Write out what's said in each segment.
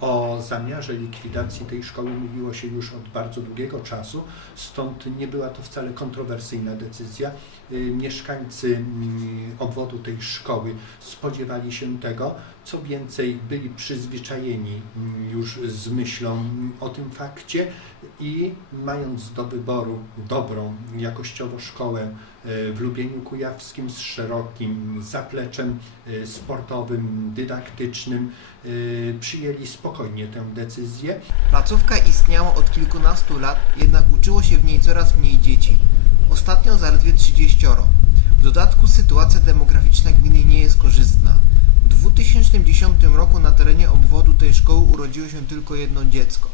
O zamiarze likwidacji tej szkoły mówiło się już od bardzo długiego czasu, stąd nie była to wcale kontrowersyjna decyzja. Y, Mieszkańcy mm, obwodu tej szkoły spodziewali się tego, co więcej, byli przyzwyczajeni mm, już z myślą mm, o tym fakcie i mając do wyboru dobrą jakościowo szkołę y, w Lubieniu Kujawskim z szerokim zapleczem y, sportowym, dydaktycznym, przyjęli spokojnie tę decyzję. Placówka istniała od kilkunastu lat, jednak uczyło się w niej coraz mniej dzieci. Ostatnio zaledwie 30. W dodatku sytuacja demograficzna gminy nie jest korzystna. W 2010 roku na terenie obwodu tej szkoły urodziło się tylko jedno dziecko.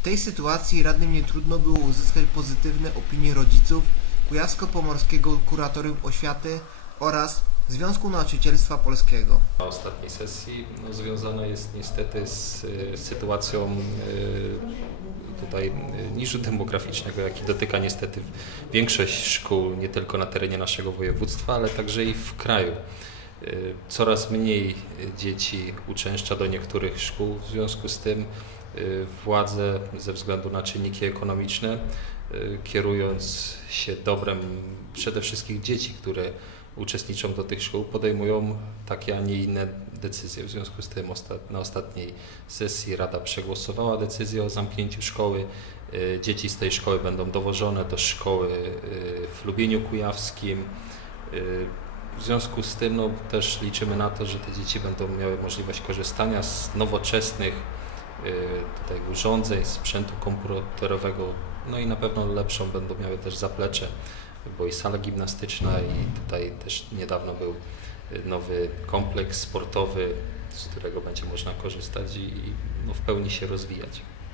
W tej sytuacji radnym nie trudno było uzyskać pozytywne opinie rodziców, Kujawsko-Pomorskiego Kuratorium Oświaty oraz Związku Nauczycielstwa Polskiego. Na ostatniej sesji no, związana jest niestety z y, sytuacją y, tutaj y, niżu demograficznego, jaki dotyka niestety większość szkół, nie tylko na terenie naszego województwa, ale także i w kraju. Coraz mniej dzieci uczęszcza do niektórych szkół, w związku z tym władze ze względu na czynniki ekonomiczne, kierując się dobrem przede wszystkim dzieci, które uczestniczą do tych szkół, podejmują takie, a nie inne decyzje. W związku z tym na ostatniej sesji Rada przegłosowała decyzję o zamknięciu szkoły. Y, Dzieci z tej szkoły będą dowożone do szkoły y, w Lubieniu Kujawskim. Y, W związku z tym no, też liczymy na to, że te dzieci będą miały możliwość korzystania z nowoczesnych y, tutaj urządzeń, sprzętu komputerowego, no i na pewno lepszą będą miały też zaplecze, bo i sala gimnastyczna i tutaj też niedawno był y, nowy kompleks sportowy, z którego będzie można korzystać i i, no, w pełni się rozwijać.